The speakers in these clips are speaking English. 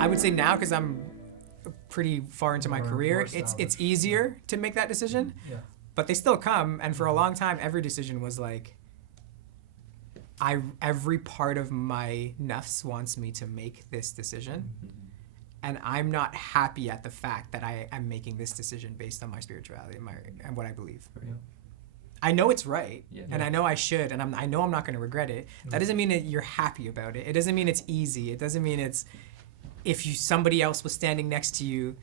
I would say now, because I'm pretty far into my More career, established. it's easier to make that decision. Yeah. But they still come, and for a long time, every decision was like, every part of my nafs wants me to make this decision, and I'm not happy at the fact that I am making this decision based on my spirituality and what I believe. Yeah. I know it's right, Yeah. and I know I should, and I know I'm not going to regret it. That doesn't mean that you're happy about it. It doesn't mean it's easy. It doesn't mean it's if somebody else was standing next to you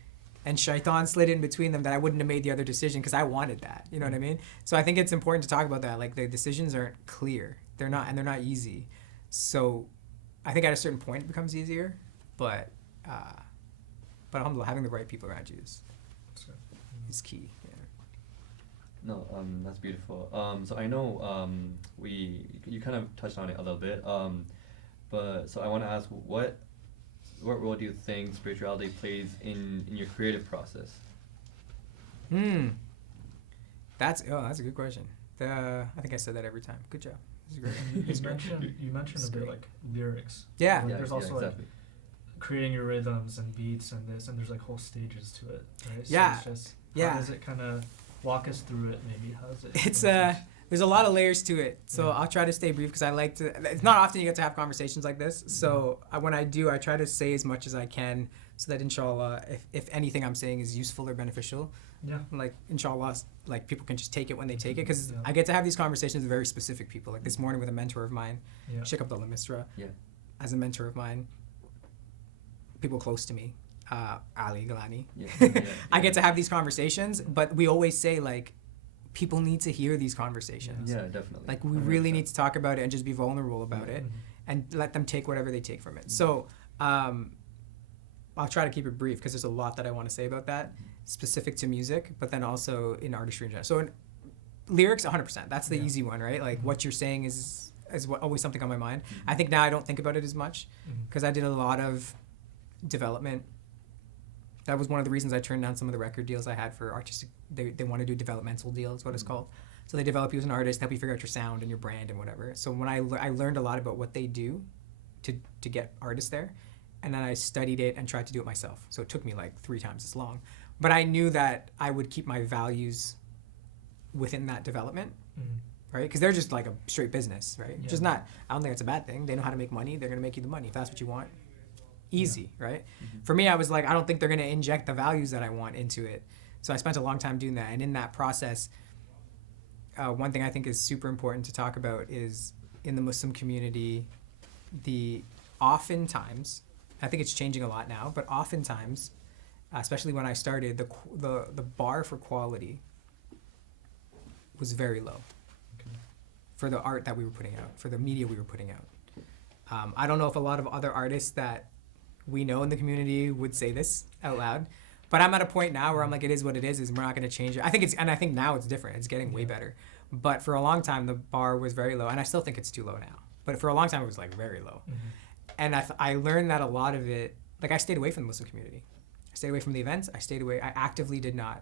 and shaitan slid in between them, that I wouldn't have made the other decision because I wanted that. You know what I mean? So I think it's important to talk about that. Like, the decisions aren't clear. They're not easy. So I think at a certain point it becomes easier, but alhamdulillah, having the right people around you is key. Yeah. No, that's beautiful. So I know you kind of touched on it a little bit, but so I want to ask, what role do you think spirituality plays in your creative process? That's a good question. I think I said that every time. Good job. This is great. You mentioned a bit like lyrics. Yeah. Like, there's also exactly. like creating your rhythms and beats and this, and there's like whole stages to it, right? So Yeah. it's just, Yeah. how does it kind of walk us through it? Maybe how does it? It's there's a lot of layers to it, so I'll try to stay brief because I like to. It's not often you get to have conversations like this, so when I do, I try to say as much as I can, so that inshallah, if anything I'm saying is useful or beneficial, Yeah. like inshallah, like people can just take it when they take it, because Yeah. I get to have these conversations with very specific people. Like this morning with a mentor of mine, Yeah. Sheikh Abdullah Misra, Yeah. as a mentor of mine, people close to me, Ali Galani. Yeah. I get to have these conversations, but we always say like, people need to hear these conversations. Yeah, definitely. Like, we really need to talk about it and just be vulnerable about it, and let them take whatever they take from it. So I'll try to keep it brief because there's a lot that I want to say about that, specific to music, but then also in artistry in general. So in lyrics, 100%. That's the easy one, right? Like, what you're saying is always something on my mind. I think now I don't think about it as much because I did a lot of development. That was one of the reasons I turned down some of the record deals I had for artistic. They want to do developmental deal, is what it's called. So they develop you as an artist, help you figure out your sound and your brand and whatever. So when I learned a lot about what they do to get artists there, and then I studied it and tried to do it myself. So it took me like 3 times as long. But I knew that I would keep my values within that development, right? Because they're just like a straight business, right? Which is not, I don't think it's a bad thing. They know how to make money. They're going to make you the money if that's what you want. Easy, right? For me, I was like, I don't think they're going to inject the values that I want into it. So I spent a long time doing that. And in that process, one thing I think is super important to talk about is in the Muslim community, oftentimes, I think it's changing a lot now, but oftentimes, especially when I started, the bar for quality was very low for the art that we were putting out, for the media we were putting out. I don't know if a lot of other artists that we know in the community would say this out loud, but I'm at a point now where I'm like, it is what it is we're not going to change it. I think now it's different. It's getting way better. But for a long time, the bar was very low, and I still think it's too low now. But for a long time, it was like very low. And I learned that a lot of it, like, I stayed away from the Muslim community. I stayed away from the events. I actively did not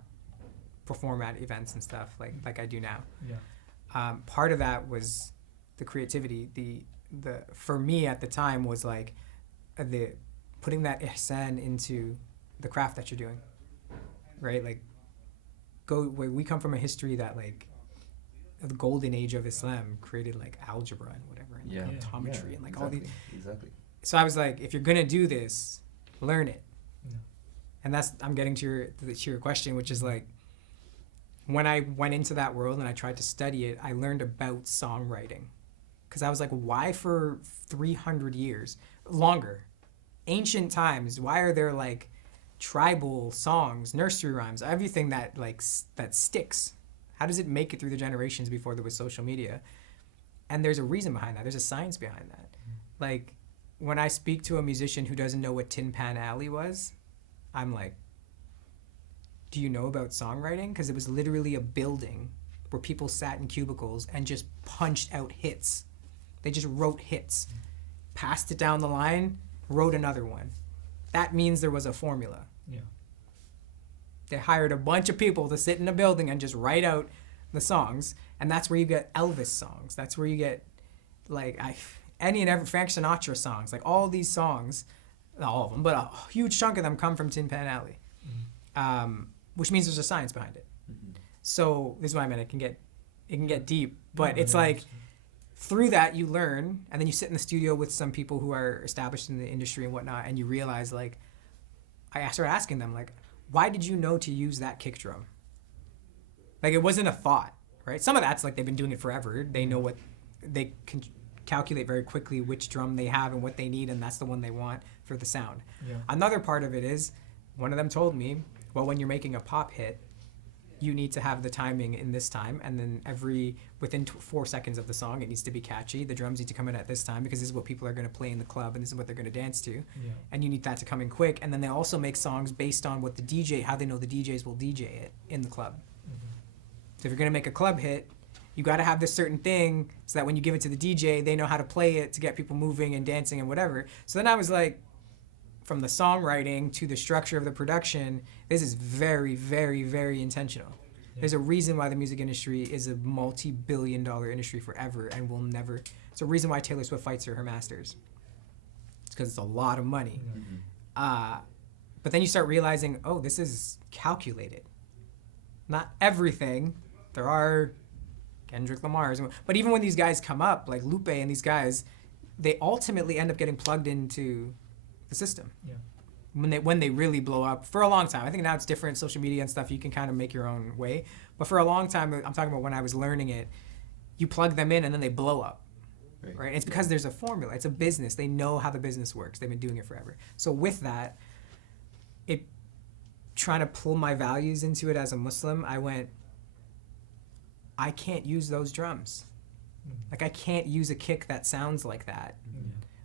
perform at events and stuff like I do now. Yeah. Part of that was the creativity. The for me at the time was like the putting that ihsan into the craft that you're doing, right? Like, we come from a history that, like, the golden age of Islam created like algebra and whatever, and optometry and like all these. Exactly. So I was like, if you're gonna do this, learn it. Yeah. And I'm getting to your question, which is like, when I went into that world and I tried to study it, I learned about songwriting, because I was like, why for 300 years longer, ancient times, why are there like tribal songs, nursery rhymes, everything that that sticks? How does it make it through the generations before there was social media? And there's a reason behind that. There's a science behind that. Like, when I speak to a musician who doesn't know what Tin Pan Alley was, I'm like, do you know about songwriting? Because it was literally a building where people sat in cubicles and just punched out hits. They just wrote hits, passed it down the line, wrote another one. That means there was a formula. Yeah. They hired a bunch of people to sit in a building and just write out the songs, and that's where you get Elvis songs. That's where you get like any and every Frank Sinatra songs. Like, all these songs not all of them, but a huge chunk of them come from Tin Pan Alley, which means there's a science behind it. So this is what I meant. It can get deep, but it's like through that you learn, and then you sit in the studio with some people who are established in the industry and whatnot, and you realize like, I started asking them like, why did you know to use that kick drum? Like it wasn't a thought, right? Some of that's like they've been doing it forever. They know what they can calculate very quickly which drum they have and what they need, and that's the one they want for the sound. Yeah. Another part of it is, one of them told me, well, when you're making a pop hit, you need to have the timing in this time, and then within 4 seconds of the song, it needs to be catchy. The drums need to come in at this time because this is what people are going to play in the club, and this is what they're going to dance to. Yeah. And you need that to come in quick. And then they also make songs based on what how they know the DJs will DJ it in the club. So if you're going to make a club hit, you got to have this certain thing so that when you give it to the DJ, they know how to play it to get people moving and dancing and whatever. So then I was like, from the songwriting to the structure of the production, this is very, very, very intentional. Yeah. There's a reason why the music industry is a multi-billion-dollar industry forever and will never. It's a reason why Taylor Swift fights her masters. It's because it's a lot of money. But then you start realizing, oh, this is calculated. Not everything. There are Kendrick Lamar's. But even when these guys come up, like Lupe and these guys, they ultimately end up getting plugged into the system. Yeah. When they really blow up for a long time. I think now it's different, social media and stuff, you can kind of make your own way. But for a long time, I'm talking about when I was learning it, you plug them in and then they blow up. Right? And it's because there's a formula. It's a business. They know how the business works. They've been doing it forever. So with that, trying to pull my values into it as a Muslim, I can't use those drums. Like I can't use a kick that sounds like that.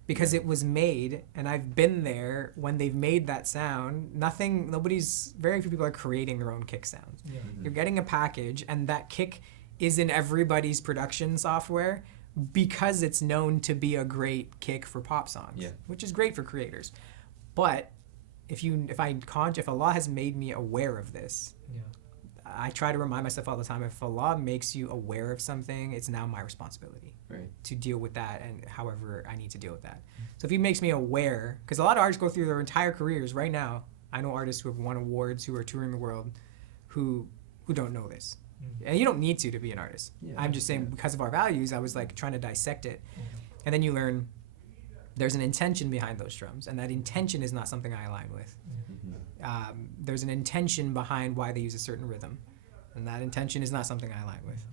Because it was made, and I've been there when they've made that sound. Very few people are creating their own kick sounds. Yeah. You're getting a package, and that kick is in everybody's production software because it's known to be a great kick for pop songs, which is great for creators. But if Allah has made me aware of this, I try to remind myself all the time, if Allah makes you aware of something, it's now my responsibility to deal with that, and however I need to deal with that. So if he makes me aware, because a lot of artists go through their entire careers right now. I know artists who have won awards, who are touring the world, who don't know this. And you don't need to be an artist. I'm just saying because of our values, I was like trying to dissect it. And then you learn there's an intention behind those drums, and that intention is not something I align with. There's an intention behind why they use a certain rhythm, and that intention is not something I align with.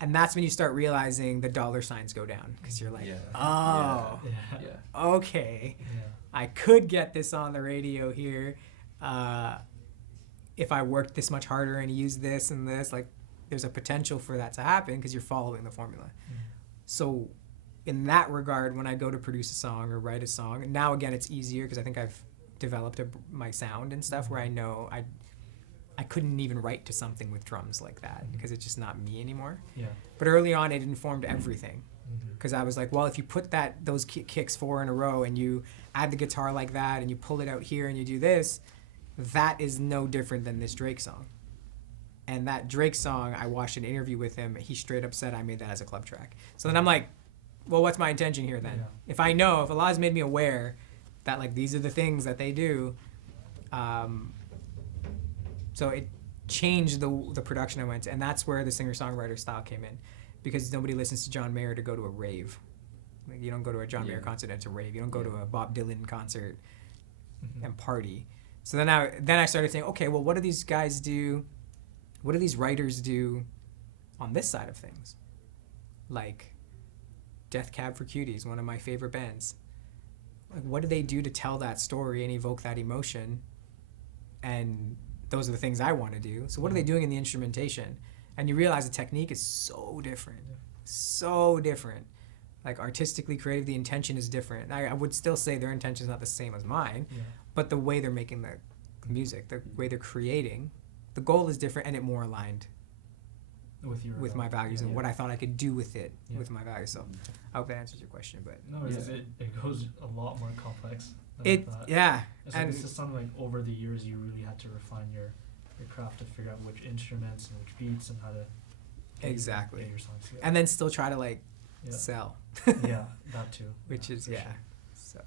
And that's when you start realizing the dollar signs go down, because you're like, okay, I could get this on the radio here if I worked this much harder and used this and this. Like, there's a potential for that to happen because you're following the formula. So in that regard, when I go to produce a song or write a song, now again it's easier because I think I've developed my sound and stuff where I know I couldn't even write to something with drums like that because it's just not me anymore. But early on it informed everything because I was like, well, if you put those kicks 4 in a row and you add the guitar like that and you pull it out here and you do this, that is no different than this Drake song. And that Drake song, I watched an interview with him. He straight up said I made that as a club track. So then I'm like, well, what's my intention here then? If Allah's made me aware that like these are the things that they do, so it changed the production I went to, and that's where the singer-songwriter style came in, because nobody listens to John Mayer to go to a rave. Like, you don't go to a John Mayer concert and it's a rave. You don't go to a Bob Dylan concert and party. So then I started saying, okay, well, what do these guys do? What do these writers do on this side of things? Like Death Cab for Cuties, one of my favorite bands. Like, what do they do to tell that story and evoke that emotion? And those are the things I want to do. So what are they doing in the instrumentation? And you realize the technique is so different. So different. Like, artistically creative, the intention is different. I would still say their intention is not the same as mine, but the way they're making the music, the way they're creating, the goal is different and it more aligned with my values and what I thought I could do with it with my values. So I hope that answers your question. But no, it goes a lot more complex than I thought. And it's just something like over the years you really had to refine your craft to figure out which instruments and which beats and how to get your songs together. And then still try to like sell. That too. Which is sure. So.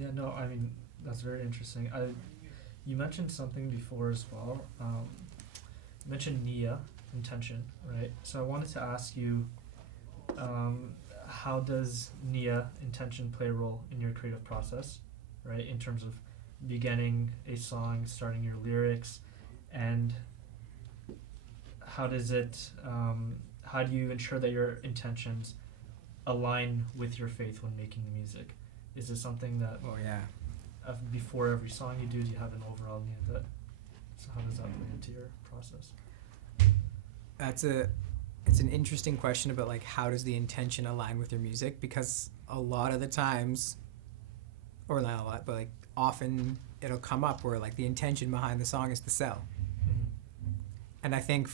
Yeah, no, I mean, that's very interesting. You mentioned something before as well. You mentioned Nia, intention, right? So I wanted to ask you, how does Nia, intention, play a role in your creative process, right? In terms of beginning a song, starting your lyrics, and how does it, how do you ensure that your intentions align with your faith when making the music? Is it something that Oh yeah. before every song you do you have an overall Nia that, so how does that play into your process? It's an interesting question about like how does the intention align with your music, because a lot of the times, or not a lot, but like often it'll come up where like the intention behind the song is to sell. Mm-hmm. And I think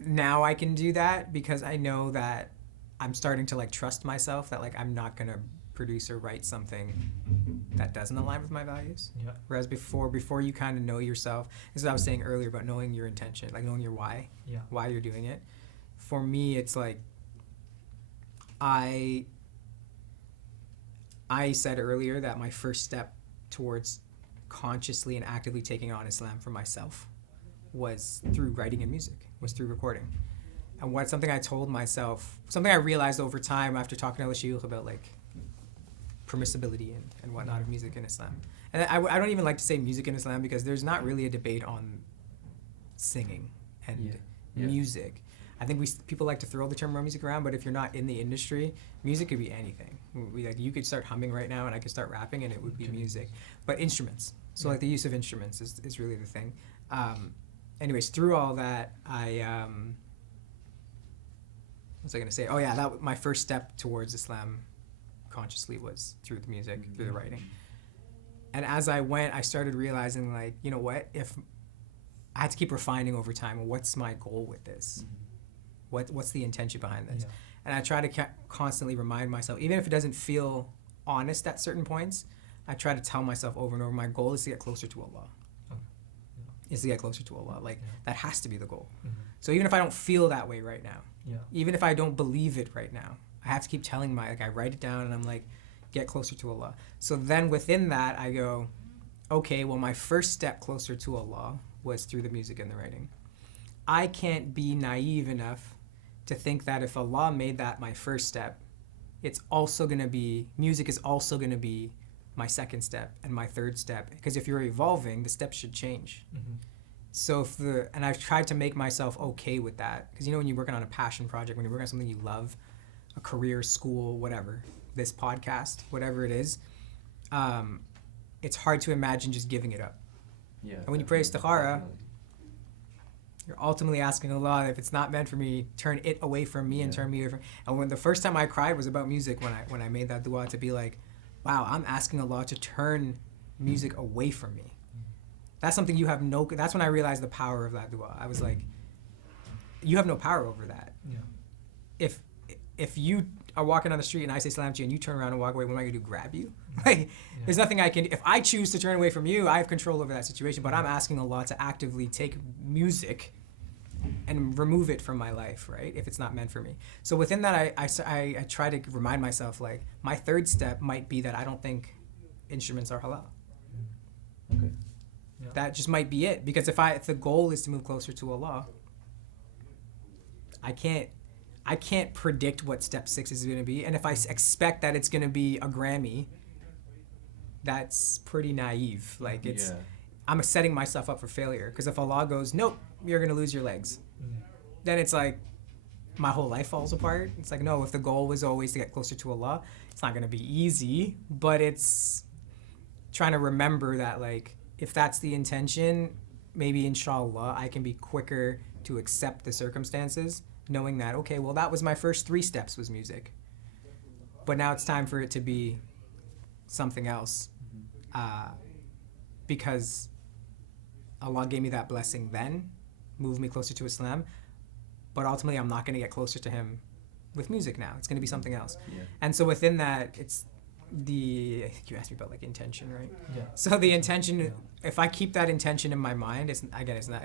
now I can do that because I know that I'm starting to like trust myself that like I'm not gonna produce or write something that doesn't align with my values. Yeah. Whereas before you kind of know yourself, this is what I was saying earlier about knowing your intention, like knowing your why, Yeah. why you're doing it. For me, it's like I said earlier that my first step towards consciously and actively taking on Islam for myself was through writing and music, was through recording. And something I told myself, something I realized over time after talking to Al-Shayukh about like permissibility and whatnot of music in Islam. And I don't even like to say music in Islam because there's not really a debate on singing and music. I think people like to throw the term music around, but if you're not in the industry, music could be anything. Like you could start humming right now and I could start rapping and it would be music. But instruments. So like the use of instruments is really the thing. Anyways, through all that, what was I going to say? Oh yeah, my first step towards Islam consciously was through the music, through the writing. And as I went, I started realizing like, you know what, if I had to keep refining over time, what's my goal with this? What's the intention behind this? Yeah. And I try to constantly remind myself, even if it doesn't feel honest at certain points, I try to tell myself over and over, my goal is to get closer to Allah. Is to get closer to Allah. Like, that has to be the goal. Mm-hmm. So even if I don't feel that way right now, even if I don't believe it right now, I have to keep telling I write it down and I'm like, get closer to Allah. So then within that, I go, okay, well, my first step closer to Allah was through the music and the writing. I can't be naive enough to think that if Allah made that my first step, music is also going to be my second step and my third step. Because if you're evolving, the steps should change. Mm-hmm. So and I've tried to make myself okay with that. Because when you're working on a passion project, when you're working on something you love, a career, school, whatever, this podcast, whatever it is, it's hard to imagine just giving it up. Yeah. And when you pray istikhara, you're ultimately asking Allah, if it's not meant for me, turn it away from me and turn me away from. And when the first time I cried was about music, when I made that dua, to be like, wow, I'm asking Allah to turn music away from me. That's something you have that's when I realized the power of that dua. I was like, you have no power over that. Yeah. If you are walking on the street and I say salam to you and you turn around and walk away, what am I going to do, grab you? Like, there's nothing I can, if I choose to turn away from you, I have control over that situation, but I'm asking Allah to actively take music and remove it from my life, right? If it's not meant for me. So within that, I try to remind myself, like, my third step might be that I don't think instruments are halal. Okay. Yeah. That just might be it. Because if the goal is to move closer to Allah, I can't predict what step 6 is going to be. And if I expect that it's going to be a Grammy, that's pretty naive. Like, I'm setting myself up for failure. Because if Allah goes, nope, you're going to lose your legs, then it's like my whole life falls apart. It's like, no, if the goal was always to get closer to Allah, it's not going to be easy. But it's trying to remember that, like, if that's the intention, maybe inshallah, I can be quicker to accept the circumstances, knowing that, okay, well, that was my first 3 steps was music. But now it's time for it to be something else. Because Allah gave me that blessing then, moved me closer to Islam, but ultimately I'm not going to get closer to Him with music now. It's going to be something else. Yeah. And so within that, it's I think you asked me about like intention, right? Yeah. So the intention, if I keep that intention in my mind, it's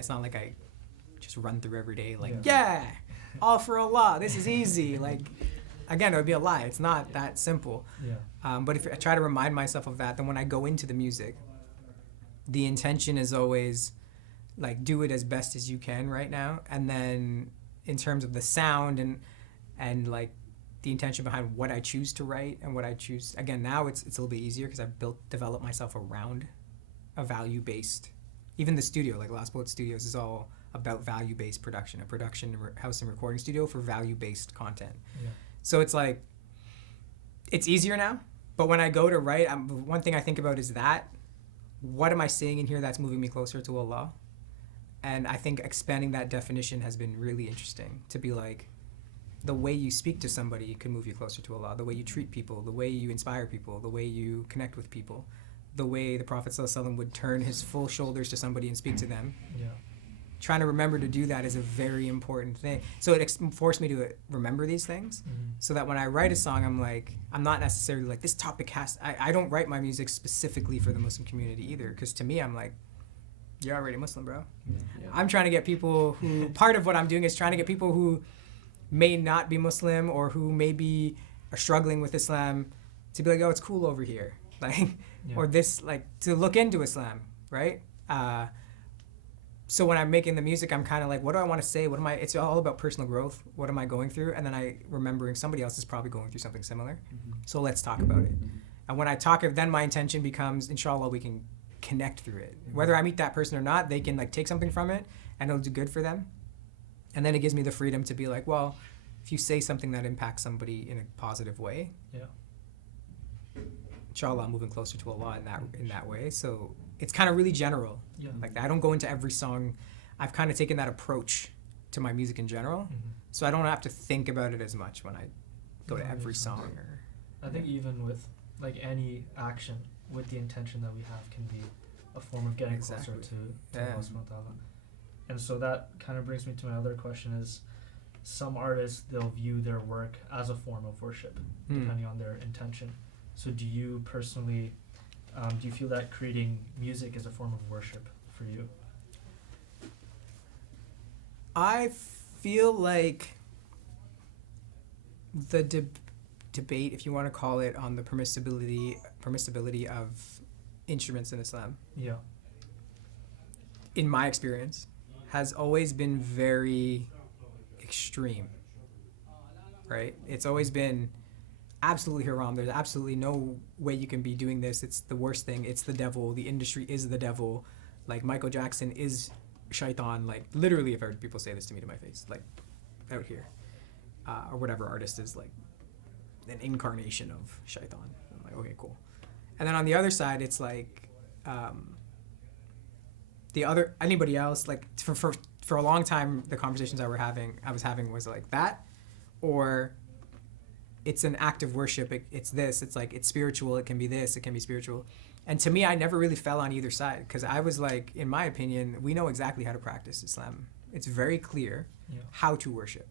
not like I just run through every day like, all for Allah, this is easy. Like, again, it would be a lie. It's not that simple. Yeah. But if I try to remind myself of that, then when I go into the music, the intention is always like do it as best as you can right now, and then in terms of the sound and like the intention behind what I choose to write and what I choose. Again, now it's a little bit easier because I've developed myself around a value-based. Even the studio, like Last Bullet Studios, is all about value-based production, a production house and recording studio for value-based content. Yeah. So it's like, it's easier now. But when I go to write, one thing I think about is that, what am I saying in here that's moving me closer to Allah? And I think expanding that definition has been really interesting, to be like, the way you speak to somebody can move you closer to Allah. The way you treat people, the way you inspire people, the way you connect with people, the way the Prophet ﷺ would turn his full shoulders to somebody and speak to them. Yeah. Trying to remember to do that is a very important thing. So it forced me to remember these things, so that when I write a song, I'm not necessarily like, this topic I don't write my music specifically for the Muslim community either, because to me, I'm like, you're already Muslim, bro. Yeah. I'm trying to get people who, part of what I'm doing is trying to get people who may not be Muslim or who maybe are struggling with Islam to be like, oh, it's cool over here. Like, or this, like, to look into Islam, right? So when I'm making the music, I'm kind of like, what do I want to say? It's all about personal growth. What am I going through? And then remembering somebody else is probably going through something similar. So let's talk about it. And when I talk, then my intention becomes, inshallah, we can connect through it. Whether I meet that person or not, they can like take something from it and it'll do good for them. And then it gives me the freedom to be like, well, if you say something that impacts somebody in a positive way, inshallah, I'm moving closer to Allah in that way. So it's kind of really general. Yeah. Like, I don't go into every song. I've kind of taken that approach to my music in general, so I don't have to think about it as much when I go to every song. I think even with like any action with the intention that we have can be a form of getting closer to Allah subhanahu wa ta'ala. And so that kind of brings me to my other question is, some artists, they'll view their work as a form of worship, depending on their intention. So do you personally, do you feel that creating music is a form of worship for you? I feel like the debate, if you want to call it, on the permissibility of instruments in Islam, in my experience, has always been very extreme, right? It's always been absolutely haram. There's absolutely no way you can be doing this. It's the worst thing. It's the devil. The industry is the devil. Like, Michael Jackson is shaitan. Like, literally, I've heard people say this to me to my face, like, out here. Or whatever artist is, like, an incarnation of shaitan. I'm like, okay, cool. And then on the other side, it's like, anybody else, like, for a long time, the conversations I was having was like that, or it's an act of worship. It's this. It's like, it's spiritual. It can be this. It can be spiritual. And to me, I never really fell on either side, because I was like, in my opinion, we know exactly how to practice Islam. It's very clear how to worship.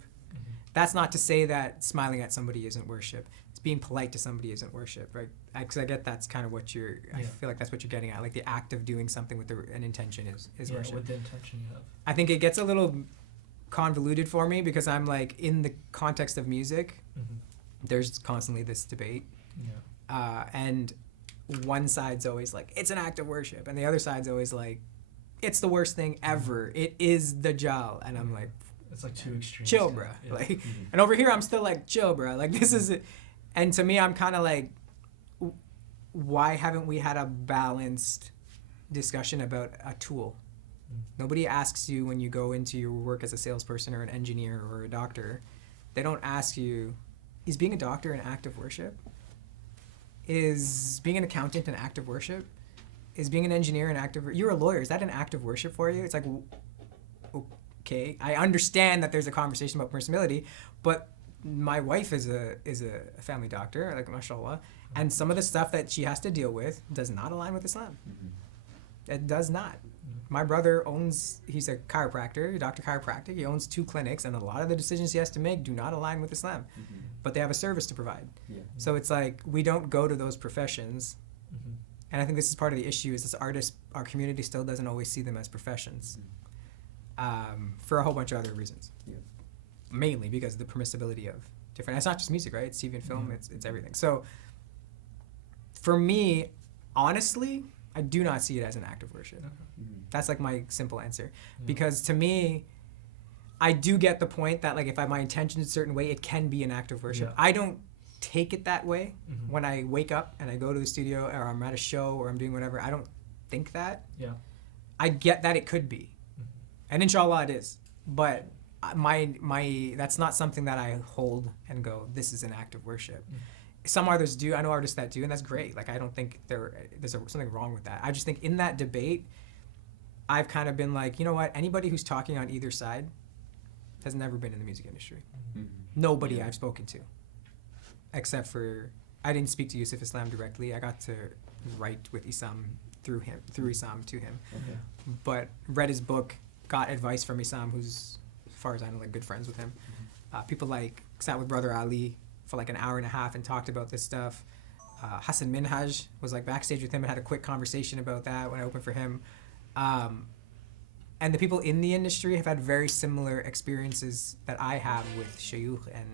That's not to say that smiling at somebody isn't worship. It's being polite to somebody isn't worship, right? Because I get that's kind of what I feel like that's what you're getting at. Like, the act of doing something with an intention is worship. With the intention you have. I think it gets a little convoluted for me, because I'm like, in the context of music, there's constantly this debate. And one side's always like, it's an act of worship. And the other side's always like, it's the worst thing ever. It is Dajjal. And I'm like, it's like two extremes. Chill, bruh. Yeah. Like, and over here, I'm still like, chill, bruh. Like, this is it. And to me, I'm kind of like, why haven't we had a balanced discussion about a tool? Nobody asks you when you go into your work as a salesperson or an engineer or a doctor, they don't ask you, is being a doctor an act of worship? Is being an accountant an act of worship? Is being an engineer an act of worship? You're a lawyer. Is that an act of worship for you? It's like, okay, I understand that there's a conversation about permissibility, but my wife is a family doctor, like, mashallah, and some of the stuff that she has to deal with does not align with Islam. It does not. My brother he's a chiropractor, Dr. Chiropractic. He owns 2 clinics, and a lot of the decisions he has to make do not align with Islam. But they have a service to provide. So it's like, we don't go to those professions. And I think this is part of the issue, is this our community still doesn't always see them as professions. For a whole bunch of other reasons. Mainly because of the permissibility of different. It's not just music, right? It's TV and film. Mm. It's everything. So for me, honestly, I do not see it as an act of worship. That's like my simple answer. Because to me, I do get the point that like if my intention is a certain way, it can be an act of worship. Yeah. I don't take it that way. Mhm. When I wake up and I go to the studio or I'm at a show or I'm doing whatever. I don't think that. Yeah. I get that it could be, and inshallah it is. But my that's not something that I hold and go, this is an act of worship. Some artists do. I know artists that do, and that's great. Like I don't think there's something wrong with that. I just think in that debate, I've kind of been like, you know what? Anybody who's talking on either side has never been in the music industry. Nobody I've spoken to, except for I didn't speak to Yusuf Islam directly. I got to write with Isam through Isam to him, Okay. but read his book, got advice from Isam, who's, as far as I know, like good friends with him. People like sat with Brother Ali for like an hour and a half and talked about this stuff. Hassan Minhaj was like backstage with him and had a quick conversation about that when I opened for him. And the people in the industry have had very similar experiences that I have with shayukh and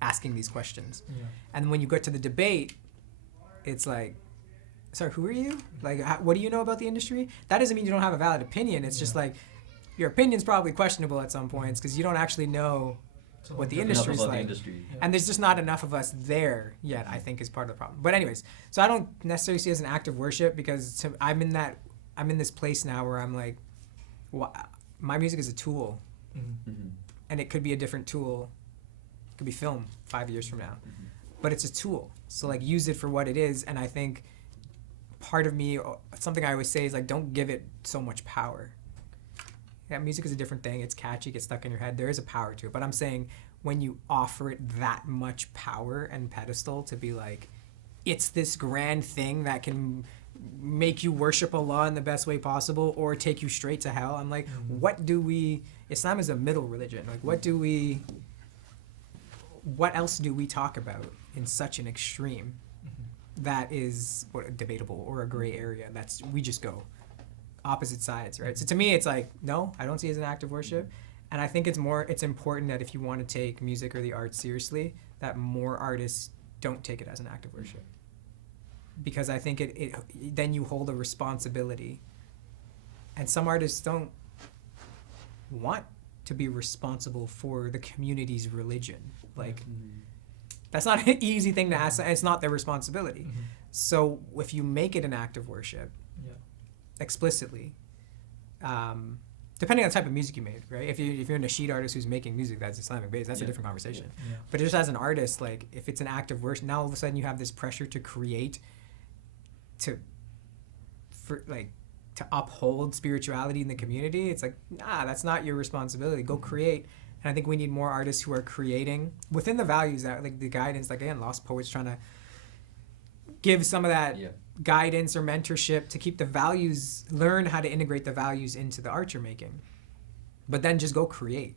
asking these questions. Yeah. And when you get to the debate, it's like, sorry, who are you? Like, what do you know about the industry? That doesn't mean you don't have a valid opinion. It's just like, your opinion's probably questionable at some points because you don't actually know what the industry's Enough about like. the industry. And there's just not enough of us there yet, I think, is part of the problem. But anyways, so I don't necessarily see it as an act of worship because I'm in this place now where I'm like, my music is a tool, and it could be a different tool. It could be film 5 years from now, but it's a tool. So like, use it for what it is. And I think part of me, something I always say is like, don't give it so much power. Yeah, music is a different thing. It's catchy, gets stuck in your head. There is a power to it. But I'm saying when you offer it that much power and pedestal to be like, it's this grand thing that can make you worship Allah in the best way possible or take you straight to hell. I'm like, Islam is a middle religion. Like, what else do we talk about in such an extreme that is debatable or a gray area? We just go opposite sides, right? So to me, it's like, no, I don't see it as an act of worship. And I think it's important that if you want to take music or the arts seriously, that more artists don't take it as an act of worship. Because I think then you hold a responsibility. And some artists don't want to be responsible for the community's religion. Like, that's not an easy thing to ask. It's not their responsibility. So if you make it an act of worship, explicitly, depending on the type of music you made, right? If you're a nasheed artist who's making music that's Islamic based, that's a different conversation. But just as an artist, like, if it's an act of worship, now all of a sudden you have this pressure to create, to uphold spirituality in the community. It's like, that's not your responsibility. Go create. And I think we need more artists who are creating within the values that, like, the guidance, like, again, Lost Poets trying to give some of that guidance or mentorship to keep the values, learn how to integrate the values into the art you're making. But then just go create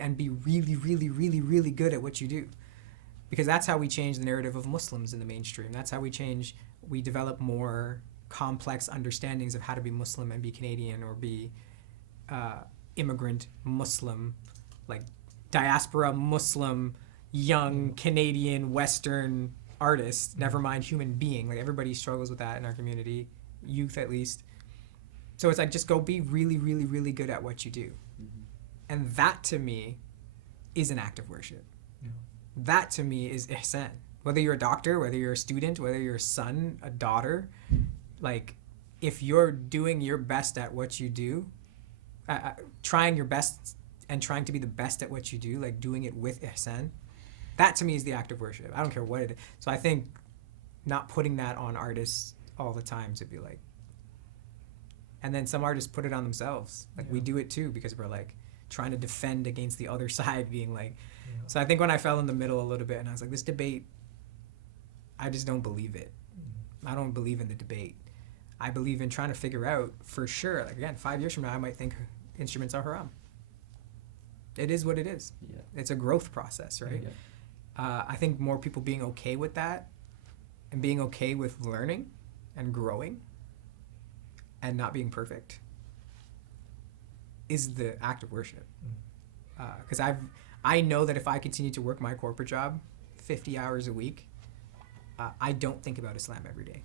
and be really, really, really, really good at what you do. Because that's how we change the narrative of Muslims in the mainstream. That's how we develop more complex understandings of how to be Muslim and be Canadian or be immigrant Muslim, like diaspora Muslim, young Canadian Western artist, never mind human being. Like, everybody struggles with that in our community, youth at least. So it's like, just go be really, really, really good at what you do. And that to me is an act of worship. That to me is ihsan. Whether you're a doctor, whether you're a student, whether you're a son, a daughter, like, if you're doing your best at what you do, trying your best and trying to be the best at what you do, like doing it with ihsan, that to me is the act of worship. I don't care what it is. So I think not putting that on artists all the time to be like, and then some artists put it on themselves. Like, we do it too because we're like trying to defend against the other side being like, so I think when I fell in the middle a little bit and I was like, this debate, I just don't believe it. I don't believe in the debate. I believe in trying to figure out for sure, like, again, 5 years from now, I might think instruments are haram. It is what it is. It's a growth process, right? I think more people being okay with that and being okay with learning and growing and not being perfect is the act of worship. Because I know that if I continue to work my corporate job 50 hours a week, I don't think about Islam every day.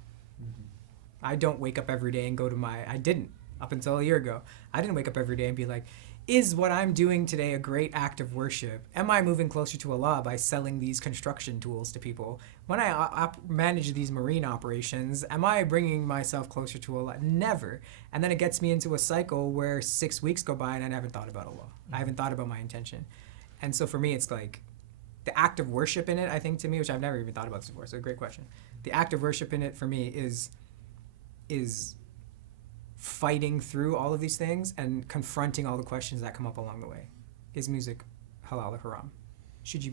I don't wake up every day and go to I didn't up until a year ago. I didn't wake up every day and be like, is what I'm doing today a great act of worship? Am I moving closer to Allah by selling these construction tools to people? When I manage these marine operations, am I bringing myself closer to Allah? Never. And then it gets me into a cycle where 6 weeks go by and I haven't thought about Allah. I haven't thought about my intention. And so for me, it's like the act of worship in it, I think to me, which I've never even thought about this before, so a great question. The act of worship in it for me is fighting through all of these things and confronting all the questions that come up along the way. Is music halal or haram? Should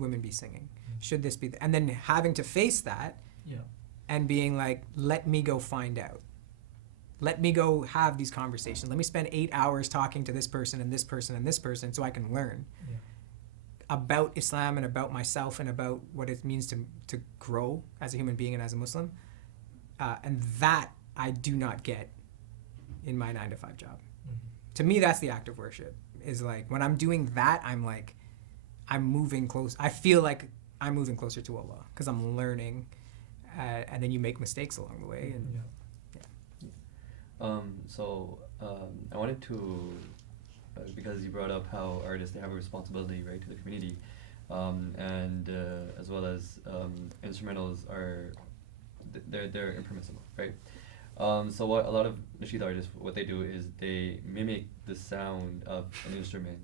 women be singing? Should this be and then having to face that and being like, let me go find out. Let me go have these conversations. Let me spend 8 hours talking to this person and this person and this person so I can learn about Islam and about myself and about what it means to grow as a human being and as a Muslim. And that I do not get in my 9-to-5 job. To me, that's the act of worship. Is like when I'm doing that, I'm moving close. I feel like I'm moving closer to Allah because I'm learning, and then you make mistakes along the way. And I wanted to, because you brought up how artists, they have a responsibility, right, to the community, and as well as instrumentals they're impermissible, right? So what a lot of nasheed artists, what they do is they mimic the sound of an instrument,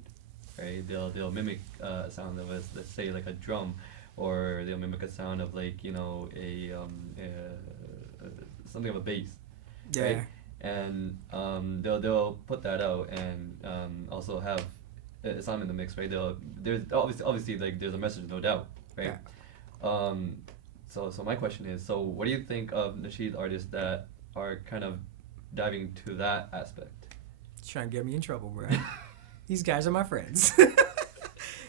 right? They'll mimic a sound of let's say like a drum, or they'll mimic a sound of like, you know, a something of a bass, right? And they'll put that out and also have Islam in the mix, right? There's obviously like there's a message, no doubt, right? So my question is, so what do you think of nasheed artists that are kind of diving to that aspect? Trying to get me in trouble, bro. These guys are my friends.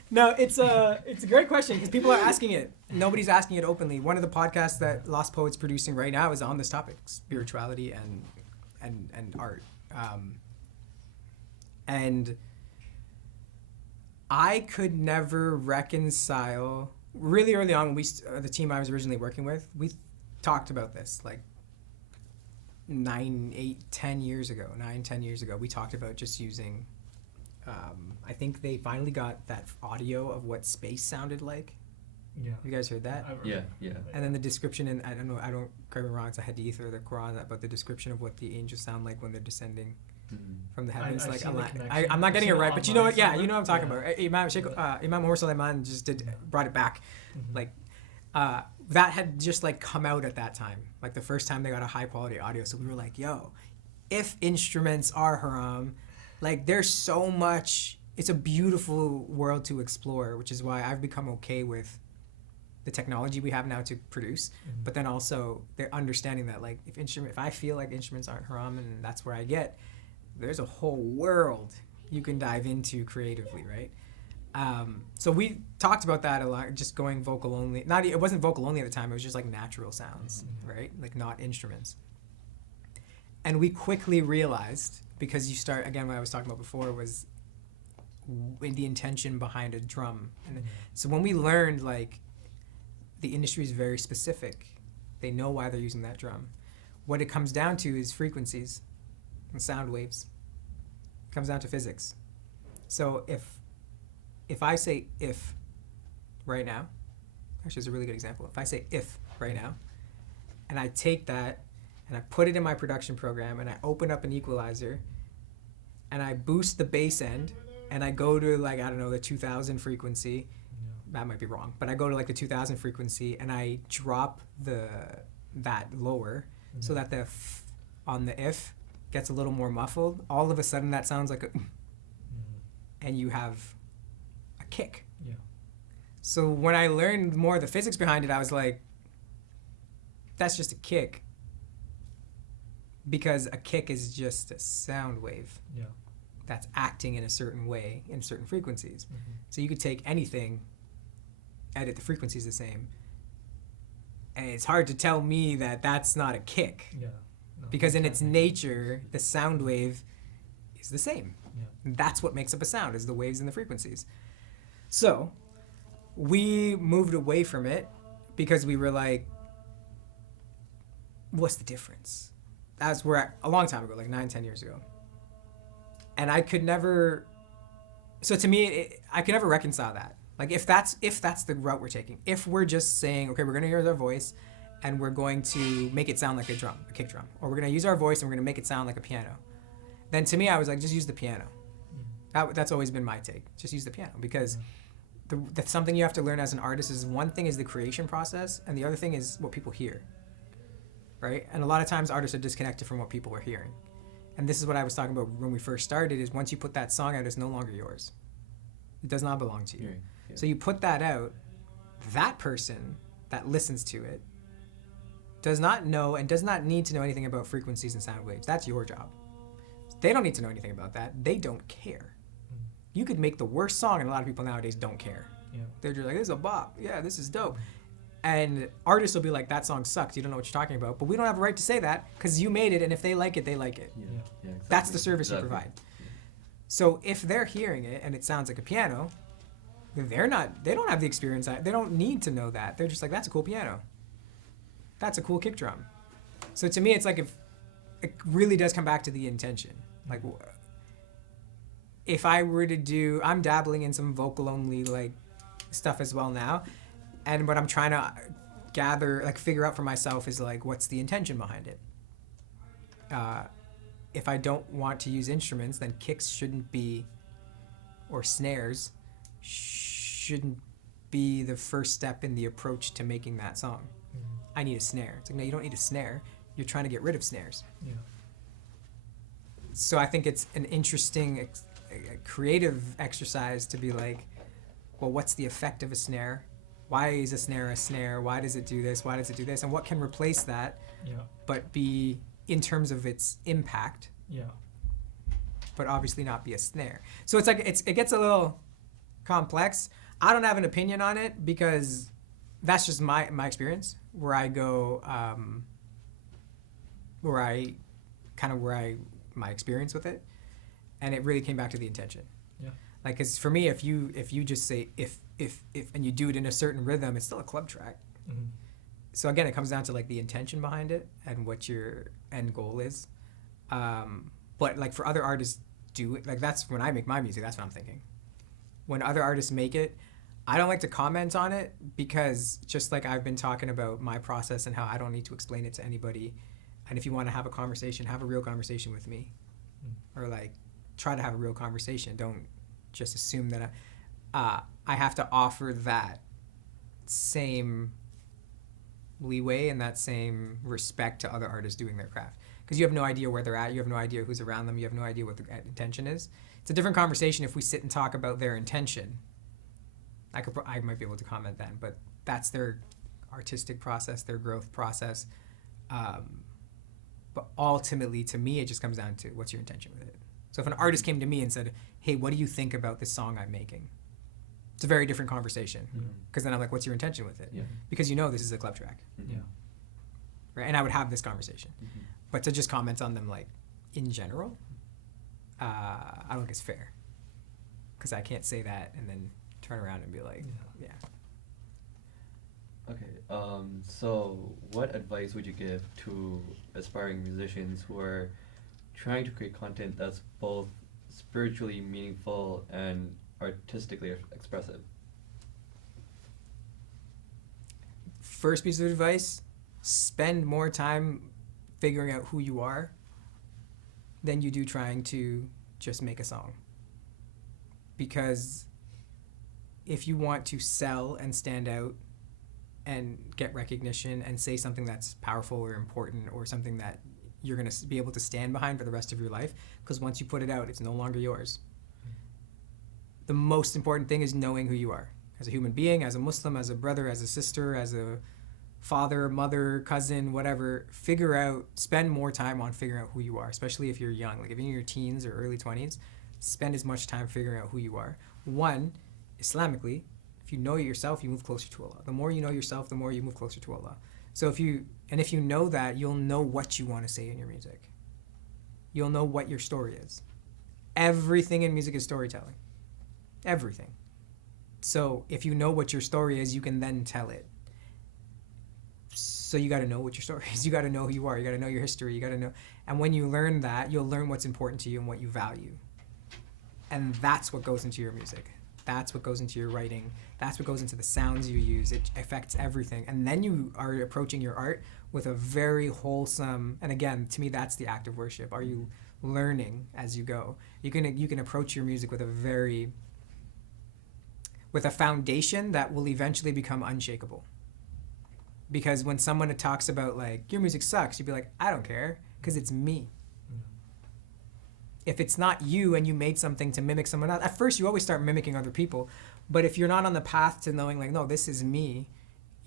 No, it's a great question because people are asking it. Nobody's asking it openly. One of the podcasts that Lost Poets producing right now is on this topic: spirituality and art. And I could never reconcile. Really early on, when the team I was originally working with, we talked about this like 10 years ago, we talked about just using, I think they finally got that audio of what space sounded like. Yeah. You guys heard that? Yeah. And then the description, and I don't correct me wrong, it's a hadith or the Quran, but the description of what the angels sound like when they're descending from the heavens. I'm not getting it right, but you know what? Yeah, you know what I'm talking about. Imam Umar Sulaiman just brought it back. Like, that had just like come out at that time, like the first time they got a high quality audio. So we were like, yo, if instruments are haram, like there's so much, it's a beautiful world to explore, which is why I've become okay with the technology we have now to produce, but then also they're understanding that like if I feel like instruments aren't haram and that's where I get, there's a whole world you can dive into creatively, right? So we talked about that a lot, just going vocal only. It wasn't vocal only at the time, it was just like natural sounds, right? Like not instruments. And we quickly realized, because you start, again, what I was talking about before was the intention behind a drum. And so when we learned like the industry is very specific, they know why they're using that drum. What it comes down to is frequencies and sound waves. It comes down to physics. So if I say if right now, actually it's a really good example. If I say if right now, and I take that and I put it in my production program and I open up an equalizer and I boost the bass end and I go to like, I don't know, the 2000 frequency, that might be wrong, but I go to like the 2000 frequency and I drop that lower so that the on the if gets a little more muffled, all of a sudden that sounds like a and you have a kick. Yeah. So when I learned more of the physics behind it, I was like, that's just a kick. Because a kick is just a sound wave. Yeah. That's acting in a certain way in certain frequencies. So you could take anything, edit the frequencies the same, and it's hard to tell me that that's not a kick. Yeah. No, because in its nature, the sound wave is the same. Yeah. And that's what makes up a sound, is the waves and the frequencies. So we moved away from it because we were like, what's the difference? That's where a long time ago, like 9-10 years ago. And I could never, so to me, I could never reconcile that. Like if that's the route we're taking, if we're just saying, okay, we're going to use our voice and we're going to make it sound like a kick drum, or we're going to use our voice and we're going to make it sound like a piano, then to me, I was like, just use the piano. That's always been my take. Just use the piano, because the something you have to learn as an artist is, one thing is the creation process, and the other thing is what people hear, right? And a lot of times artists are disconnected from what people are hearing. And this is what I was talking about when we first started, is once you put that song out, it's no longer yours. It does not belong to you. Yeah. So you put that out, that person that listens to it does not know and does not need to know anything about frequencies and sound waves. That's your job. They don't need to know anything about that. They don't care. You could make the worst song, and a lot of people nowadays don't care. Yeah. They're just like, this is a bop. Yeah, this is dope. And artists will be like, that song sucks. You don't know what you're talking about. But we don't have a right to say that, because you made it, and if they like it, they like it. Yeah, exactly. That's the service you provide. Yeah. So if they're hearing it and it sounds like a piano, they don't have the experience. They don't need to know that. They're just like, that's a cool piano. That's a cool kick drum. So to me, it's like, if it really does come back to the intention. Like, if I were to do, I'm dabbling in some vocal only like stuff as well now, and what I'm trying to figure out for myself is like, what's the intention behind it? If I don't want to use instruments, then kicks shouldn't be, or snares shouldn't be the first step in the approach to making that song. Mm-hmm. I need a snare. It's like, no, you don't need a snare. You're trying to get rid of snares. Yeah. So I think it's an interesting creative exercise to be like, well, what's the effect of a snare? Why is a snare a snare? Why does it do this? Why does it do this? And what can replace that, but be, in terms of its impact, but obviously not be a snare. So it's like, it gets a little complex. I don't have an opinion on it, because that's just my experience, where I go, my experience with it. And it really came back to the intention. Yeah. Like, cause for me, if you just say if and you do it in a certain rhythm, it's still a club track. Mm-hmm. So again, it comes down to like the intention behind it and what your end goal is. But like for other artists do it, like that's when I make my music, that's what I'm thinking. When other artists make it, I don't like to comment on it, because just like I've been talking about my process and how I don't need to explain it to anybody. And if you want to have a conversation, have a real conversation with me. Or like, try to have a real conversation. Don't just assume that I have to offer that same leeway and that same respect to other artists doing their craft, because you have no idea where they're at. You have no idea who's around them. You have no idea what the intention is. It's a different conversation if we sit and talk about their intention. I might be able to comment then, but that's their artistic process, their growth process. But ultimately, to me, it just comes down to, what's your intention with it? So if an artist came to me and said, hey, what do you think about this song I'm making? It's a very different conversation. Because then I'm like, what's your intention with it? Yeah. Because you know this is a club track. Mm-hmm. Yeah. Right? And I would have this conversation. Mm-hmm. But to just comment on them like, in general, I don't think it's fair. Because I can't say that and then turn around and be like, yeah. Okay, so what advice would you give to aspiring musicians who are trying to create content that's both spiritually meaningful and artistically expressive? First piece of advice, spend more time figuring out who you are than you do trying to just make a song. Because if you want to sell and stand out and get recognition and say something that's powerful or important, or something that you're going to be able to stand behind for the rest of your life, because once you put it out, it's no longer yours. The most important thing is knowing who you are as a human being, as a Muslim, as a brother, as a sister, as a father, mother, cousin, whatever. Spend more time on figuring out who you are, especially if you're young. Like if you're in your teens or early 20s, spend as much time figuring out who you are. One, Islamically, if you know yourself, you move closer to Allah. The more you know yourself, the more you move closer to Allah. So if you know that, you'll know what you want to say in your music. You'll know what your story is. Everything in music is storytelling. Everything. So if you know what your story is, you can then tell it. So you got to know what your story is. You got to know who you are. You got to know your history. You got to know. And when you learn that, you'll learn what's important to you and what you value. And that's what goes into your music. That's what goes into your writing. That's what goes into the sounds you use. It affects everything. And then you are approaching your art with a very wholesome, and again, to me, that's the act of worship. Are you learning as you go? You can approach your music with a foundation that will eventually become unshakable. Because when someone talks about like, your music sucks, you'd be like, I don't care, because it's me. If it's not you and you made something to mimic someone else, at first you always start mimicking other people. But if you're not on the path to knowing like, no, this is me,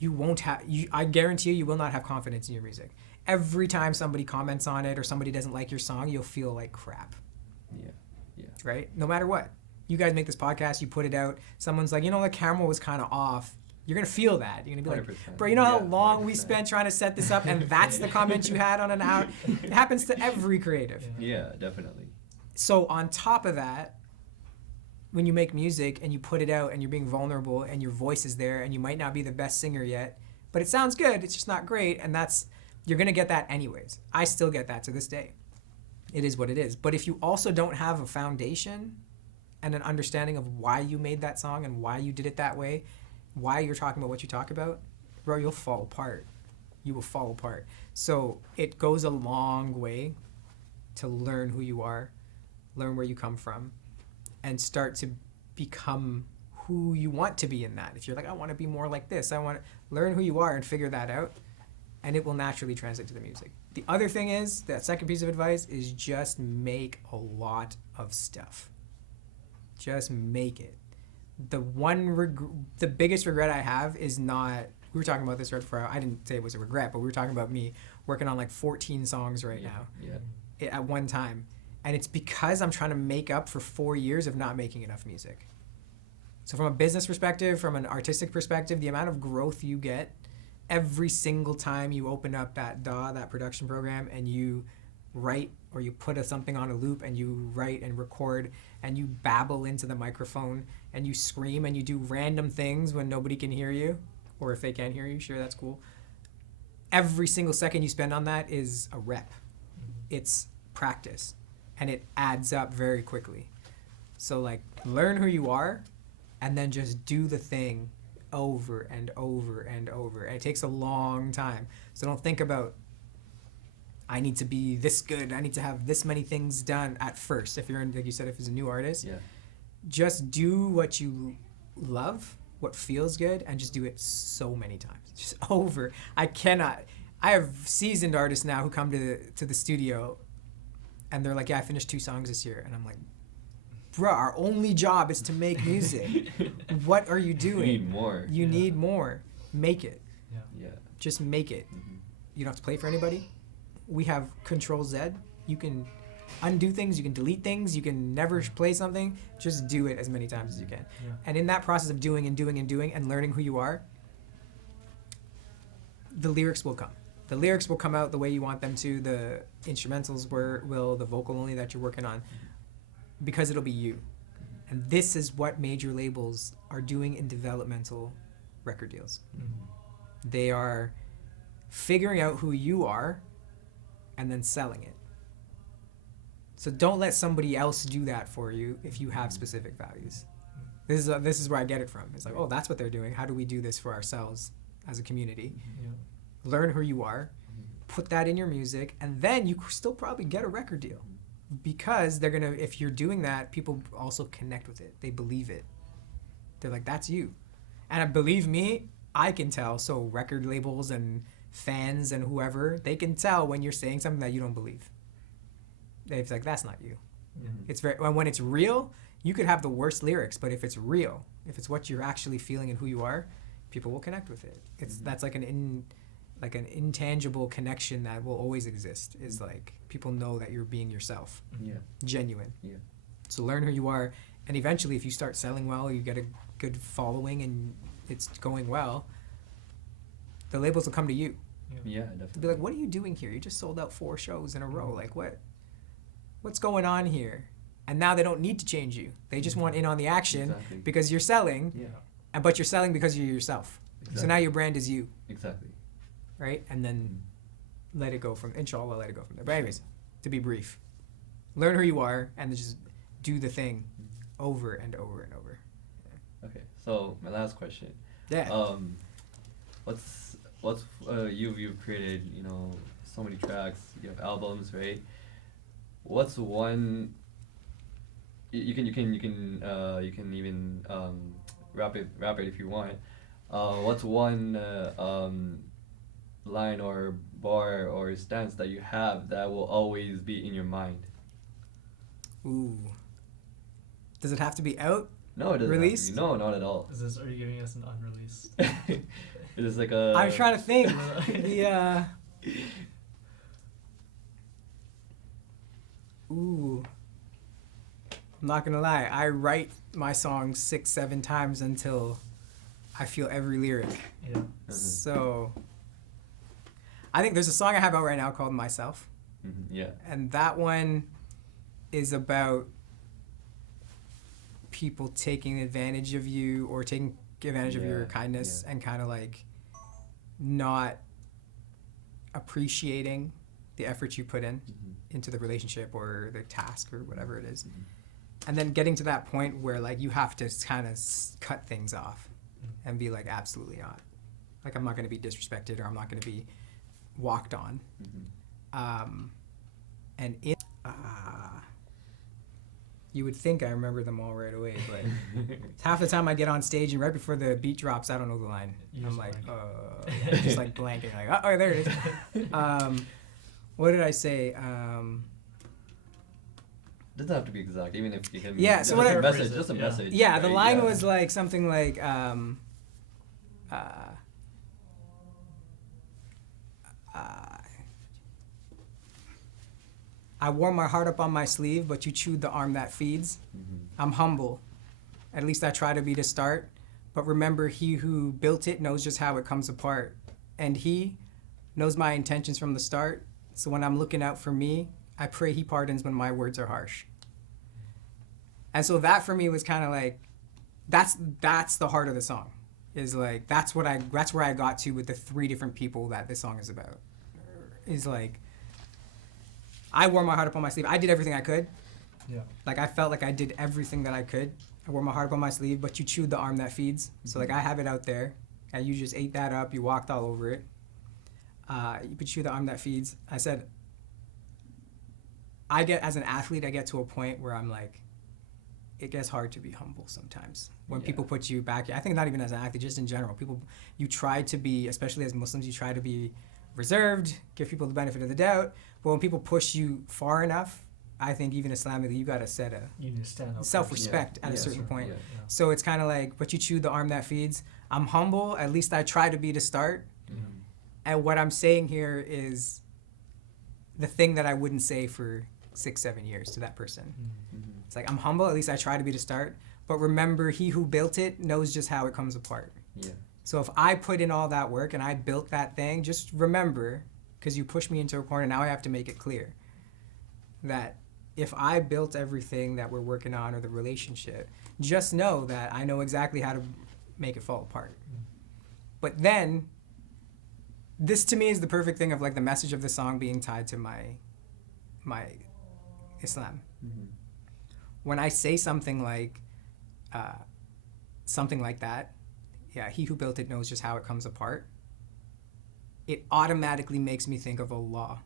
you won't have, I guarantee you will not have confidence in your music. Every time somebody comments on it or somebody doesn't like your song, you'll feel like crap. Yeah. Right? No matter what. You guys make this podcast, you put it out, someone's like, the camera was kind of off. You're going to feel that. You're going to be 100%. like, bro, you know how long 100%. we spent trying to set this up, and that's the comment you had on an hour? It happens to every creative. Yeah, definitely. So on top of that, when you make music and you put it out and you're being vulnerable and your voice is there and you might not be the best singer yet, but it sounds good, it's just not great, and you're going to get that anyways. I still get that to this day. It is what it is. But if you also don't have a foundation and an understanding of why you made that song and why you did it that way, why you're talking about what you talk about, bro, you'll fall apart. You will fall apart. So it goes a long way to learn who you are, learn where you come from, and start to become who you want to be in that. If you're like, I want to be more like this, I want to learn who you are and figure that out, and it will naturally translate to the music. The other thing is, that second piece of advice is just make a lot of stuff. Just make it. The biggest regret I have is not, we were talking about this right before, I didn't say it was a regret, but we were talking about me working on like 14 songs right now at one time. And it's because I'm trying to make up for 4 years of not making enough music. So from a business perspective, from an artistic perspective, the amount of growth you get every single time you open up that DAW, that production program, and you write or you put something on a loop and you write and record and you babble into the microphone and you scream and you do random things when nobody can hear you, or if they can hear you, sure, that's cool. Every single second you spend on that is a rep. It's practice, and it adds up very quickly. So like, learn who you are and then just do the thing over and over and over. And it takes a long time. So don't think about, I need to be this good, I need to have this many things done at first. If you're in, like you said, if it's a new artist, just do what you love, what feels good, and just do it so many times. Just over. I have seasoned artists now who come to the studio and they're like, yeah, I finished 2 songs this year. And I'm like, bro, our only job is to make music. What are you doing? You need more. You need more. Make it. Yeah. Just make it. You don't have to play for anybody. We have Control Z. You can undo things, you can delete things, you can never play something. Just do it as many times as you can. And in that process of doing and doing and doing and learning who you are, the lyrics will come. The lyrics will come out the way you want them to. The instrumentals will, the vocal only that you're working on, because it'll be you. And this is what major labels are doing in developmental record deals. They are figuring out who you are and then selling it. So don't let somebody else do that for you if you have specific values. This is where I get it from. It's like, oh, that's what they're doing. How do we do this for ourselves as a community? Learn who you are, put that in your music, and then you still probably get a record deal. Because they're gonna, if you're doing that, people also connect with it. They believe it. They're like, that's you. And believe me, I can tell. So record labels and fans and whoever, they can tell when you're saying something that you don't believe. It's like, that's not you. It's when it's real, you could have the worst lyrics, but if it's real, if it's what you're actually feeling and who you are, people will connect with it. That's like an intangible connection that will always exist. Is like, people know that you're being yourself. Genuine. So learn who you are, and eventually if you start selling well, you get a good following and it's going well, the labels will come to you. Definitely. They'll be like, what are you doing here? You just sold out 4 shows in a row. Like, what's going on here? And now they don't need to change you. They just want in on the action Exactly. because you're selling, Yeah. but you're selling because you're yourself. Exactly. So now your brand is you, Exactly. right? And then let it go from, inshallah, let it go from there. But anyways, to be brief, learn who you are and then just do the thing over and over and over. Okay. So my last question. Yeah. What's you've created, you know, so many tracks, you have albums, right? What's one you can even rap it if you want. What's one line or bar or stance that you have that will always be in your mind? Ooh. Does it have to be out? No, it doesn't. Released? Have to be. No, not at all. Are you giving us an unreleased? It is like a. I'm trying to think. Yeah. Ooh. I'm not gonna lie. I write my songs 6-7 times until I feel every lyric. Yeah. So I think there's a song I have out right now called Myself. Yeah. And that one is about people taking advantage of you or taking advantage of your kindness and kind of like not appreciating the effort you put in into the relationship or the task or whatever it is. And then getting to that point where like you have to kind of cut things off and be like, absolutely not. Like, I'm not going to be disrespected or I'm not going to be walked on. And you would think I remember them all right away, but half the time I get on stage and right before the beat drops, I don't know the line. I'm like, just like blanking, like, oh, there it is. What did I say? Doesn't have to be exact, even if you can. Yeah, so what I- just a message. Yeah, the right? line was like something like, I wore my heart up on my sleeve, but you chewed the arm that feeds. I'm humble. At least I try to be to start. But remember, he who built it knows just how it comes apart. And he knows my intentions from the start. So when I'm looking out for me, I pray he pardons when my words are harsh. And so that for me was kind of like, that's the heart of the song. Is like, that's where I got to with the 3 different people that this song is about. Is like, I wore my heart up on my sleeve. I did everything I could. Yeah. Like, I felt like I did everything that I could. I wore my heart up on my sleeve, but you chewed the arm that feeds. So, like, I have it out there, and you just ate that up. You walked all over it. You chew the arm that feeds. I said, as an athlete, I get to a point where I'm like, it gets hard to be humble sometimes. When people put you back, I think not even as an athlete, just in general. You try to be, especially as Muslims, you try to be reserved, give people the benefit of the doubt. But when people push you far enough, I think even Islamically, you got to set You need to stand up. self-respect at a certain point. Yeah. So it's kind of like, but you chew the arm that feeds. I'm humble. At least I try to be to start. And what I'm saying here is the thing that I wouldn't say for 6-7 years to that person. It's like, I'm humble. At least I try to be to start. But remember, he who built it knows just how it comes apart. Yeah. So if I put in all that work and I built that thing, just remember, because you pushed me into a corner, now I have to make it clear that if I built everything that we're working on or the relationship, just know that I know exactly how to make it fall apart. But then, this to me is the perfect thing of like the message of the song being tied to my Islam. When I say something like that, yeah, he who built it knows just how it comes apart, it automatically makes me think of Allah.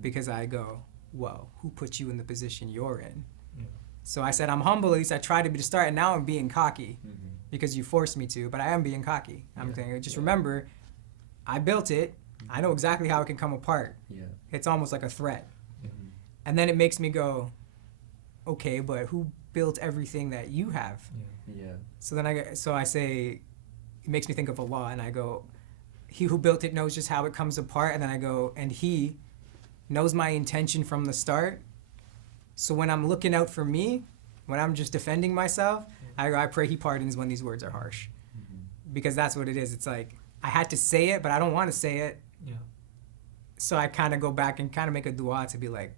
Because I go, whoa, who put you in the position you're in? Yeah. So I said, I'm humble, at least I tried to be to start, and now I'm being cocky because you forced me to, but I am being cocky. I'm thinking, just remember, I built it, I know exactly how it can come apart. Yeah. It's almost like a threat. And then it makes me go, okay, but who built everything that you have? Yeah. So then I say, it makes me think of Allah, and I go, he who built it knows just how it comes apart, and then I go, and he knows my intention from the start. So when I'm looking out for me, when I'm just defending myself, I pray he pardons when these words are harsh. Because that's what it is. It's like, I had to say it, but I don't want to say it. Yeah. So I kind of go back and kind of make a dua to be like,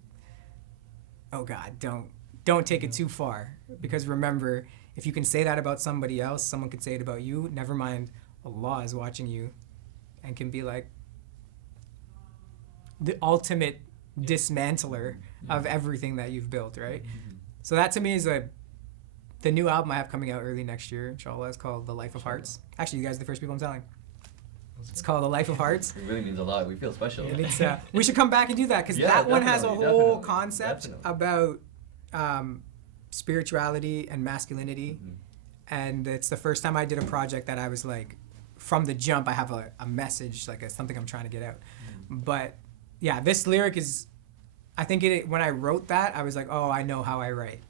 oh God, don't don't take it too far, because remember, if you can say that about somebody else, someone could say it about you. Never mind, Allah is watching you and can be like the ultimate dismantler of everything that you've built, right? So that to me is the new album I have coming out early next year, inshallah, is called The Life of Hearts. Actually, you guys are the first people I'm telling. It's called The Life of Hearts. It really means a lot. We feel special. We should come back and do that, because that one has a whole concept about spirituality and masculinity. And it's the first time I did a project that I was like, from the jump, I have a message, like something I'm trying to get out. But yeah, this lyric is, I think when I wrote that, I was like, oh, I know how I write.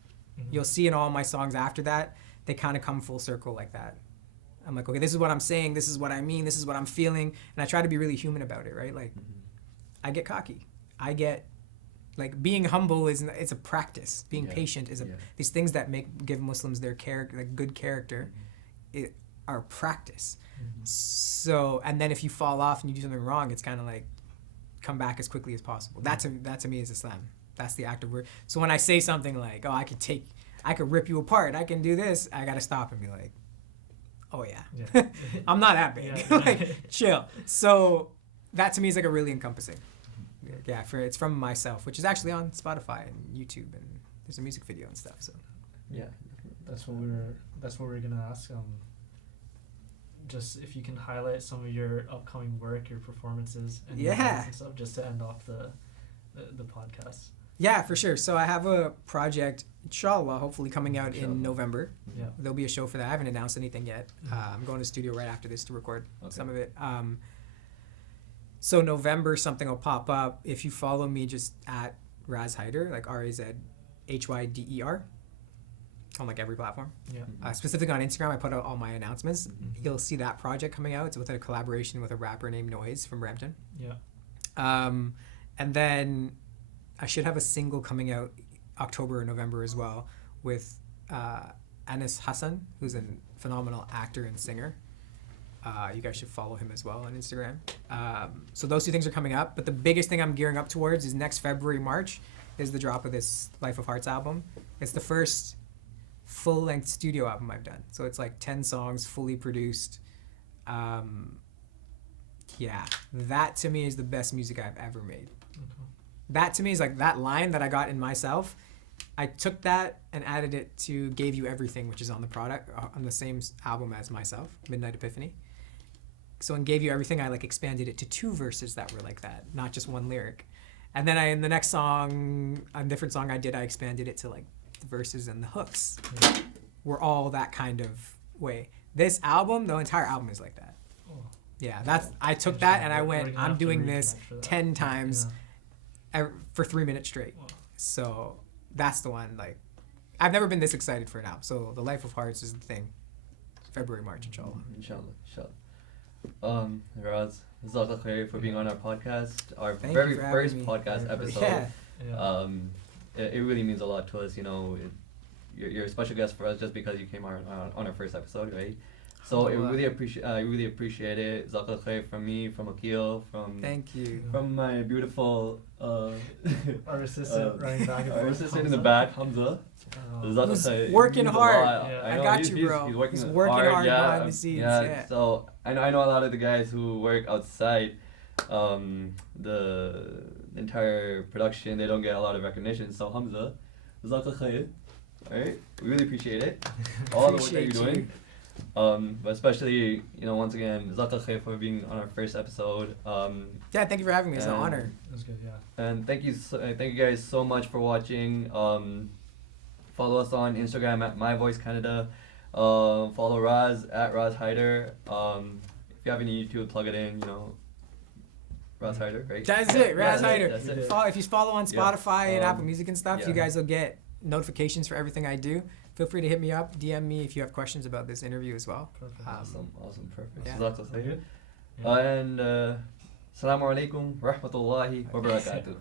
You'll see in all my songs after that, they kind of come full circle like that. I'm like, okay, this is what I'm saying, this is what I mean, this is what I'm feeling, and I try to be really human about it, right? Like, I get cocky. I get, like, being humble it's a practice. Being patient is these things that give Muslims their character, like good character, are practice. So, and then if you fall off and you do something wrong, it's kind of like, come back as quickly as possible. That to me is Islam. That's the act of word. So when I say something like, oh, I could rip you apart, I can do this, I gotta stop and be like, oh yeah. I'm not that big. Like, chill. So that to me is like a really encompassing. Yeah, it's from myself, which is actually on Spotify and YouTube, and there's a music video and stuff. So yeah, that's what we're gonna ask. Just if you can highlight some of your upcoming work, your performances, and your events and stuff, just to end off the podcast. Yeah, for sure. So I have a project, inshallah, hopefully coming out in November. Yeah. There'll be a show for that. I haven't announced anything yet. I'm going to the studio right after this to record some of it. So November, something will pop up. If you follow me, just at Razhyder, like RAZHYDER, on like every platform. Yeah. Specifically on Instagram, I put out all my announcements. You'll see that project coming out. It's with a collaboration with a rapper named Noise from Brampton. Yeah. And then I should have a single coming out October or November as well with Anis Hassan, who's a phenomenal actor and singer. You guys should follow him as well on Instagram. So those two things are coming up. But the biggest thing I'm gearing up towards is next February, March, is the drop of this Life of Hearts album. It's the first full-length studio album I've done. So it's like 10 songs, fully produced. That to me is the best music I've ever made. That to me is like that line that I got in Myself. I took that and added it to Gave You Everything, which is on the product, on the same album as Myself, Midnight Epiphany. So in Gave You Everything, I like expanded it to 2 verses that were like that, not just 1 lyric. And then in the next song, a different song I did, I expanded it to like the verses and the hooks were all that kind of way. This album, the entire album is like that. Yeah, I took that and I went, I'm doing this 10 times for 3 minutes straight. So that's the one, like, I've never been this excited for an album. So The Life of Hearts is the thing. February, March, inshallah. Raz, Jazakallah khair for being on our podcast, our Thank very you for first having me. podcast episode. It really means a lot to us, you know. You're a special guest for us just because you came on our first episode, right? So I really appreciate it. Jazakallah khair from me, from Akil, Thank you. from my beautiful our assistant running back and forth. Our assistant in the back, Hamza. Who's working hard. I got you, bro. He's working hard behind the scenes. Yeah. So I know a lot of the guys who work outside the entire production, they don't get a lot of recognition. So Hamza, Jazakallah khair. Alright? We really appreciate it. All the work that you're doing. But especially, you know, once again, Jazakallah khair for being on our first episode. Thank you for having me. It's an honor. It was good, yeah. And thank you guys so much for watching. Follow us on Instagram at My Voice Canada. Follow Raz at Razhyder. If you have any YouTube, plug it in. You know, Razhyder, right? That's it, Razhyder. That's it. If you follow on Spotify and Apple Music and stuff, you guys will get notifications for everything I do. Feel free to hit me up, DM me if you have questions about this interview as well. Perfect. Awesome, perfect. Yeah. Jazakallah khair. And Assalamu alaikum wa rahmatullahi wa barakatuh.